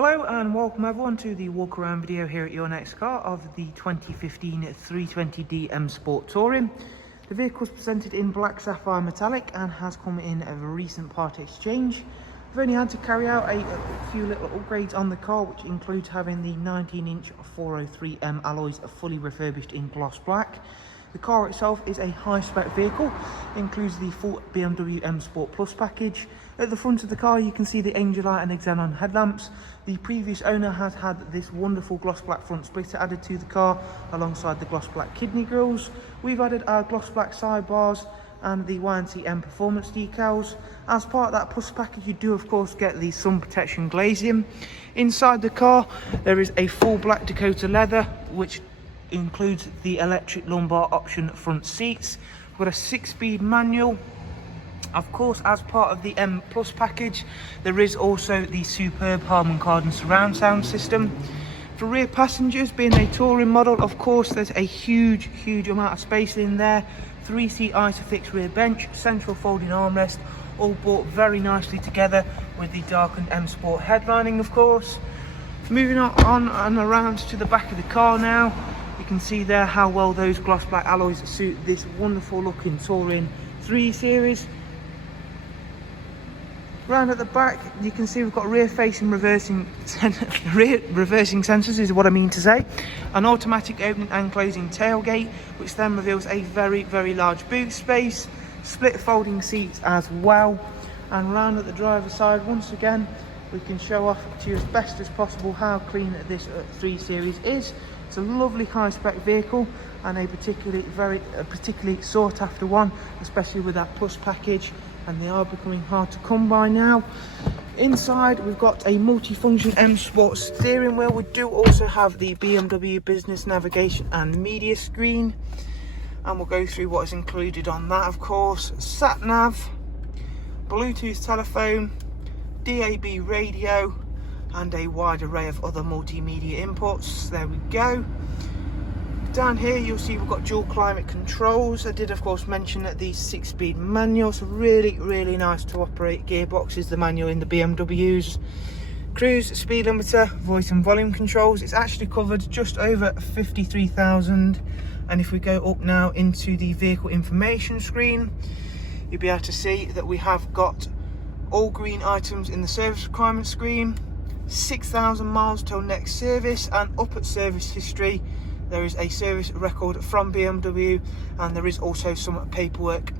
Hello and welcome everyone to the walk around video here at your next car of the 2015 320D M Sport Touring. The vehicle is presented in black sapphire metallic and has come in a recent part exchange. We've only had to carry out a few little upgrades on the car, which includes having the 19-inch 403M alloys fully refurbished in gloss black. The car itself is a high-spec vehicle. It includes the full BMW M Sport Plus package. At the front of the car you can see the Angel Light and Xenon headlamps. The previous owner has had this wonderful gloss black front splitter added to the car alongside the gloss black kidney grills. We've added our gloss black sidebars and the YNC Mperformance decals. As part of that Plus package you do of course get the sun protection glazing. Inside the car there is a full black Dakota leather which includes the electric lumbar option front seats. We've got a 6-speed manual. Of course, as part of the M Plus package there is also the superb Harman Kardon surround sound system. For rear passengers, being a touring model, of course there's a huge amount of space in there. 3-seat Isofix rear bench, central folding armrest, all brought very nicely together with the darkened M Sport headlining of course. Moving on and around to the back of the car now. You can see there how well those gloss black alloys suit this wonderful looking Touring 3 Series. Round at the back you can see we've got rear reversing sensors is what I mean to say. An automatic opening and closing tailgate which then reveals a very large boot space. Split folding seats as well. And round at the driver's side once again we can show off to you as best as possible how clean this 3 Series is. It's a lovely high-spec vehicle and a particularly sought after one, especially with that Plus package, and they are becoming hard to come by now. Inside we've got a multi-function M Sport steering wheel. We do also have the BMW business navigation and media screen, and we'll go through what is included on that of course. Sat nav, Bluetooth telephone, DAB radio, and a wide array of other multimedia inputs. There we go. Down here you'll see we've got dual climate controls. I did of course mention that the 6-speed manual, so really nice to operate gearbox is the manual in the BMWs. Cruise speed limiter, voice and volume controls. It's actually covered just over 53,000. And if we go up now into the vehicle information screen, you'll be able to see that we have got all green items in the service requirement screen, 6,000 miles till next service, and up at service history there is a service record from BMW, and there is also some paperwork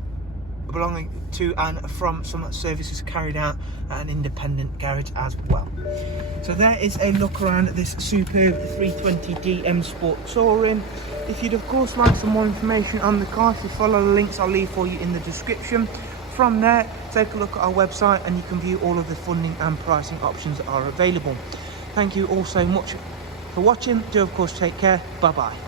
belonging to and from some services carried out at an independent garage as well. So there is a look around at this superb 320D M Sport Touring. If you'd of course like some more information on the car, if you follow the links I'll leave for you in the description. From there, take a look at our website and you can view all of the funding and pricing options that are available. Thank you all so much for watching. Do of course take care. Bye bye.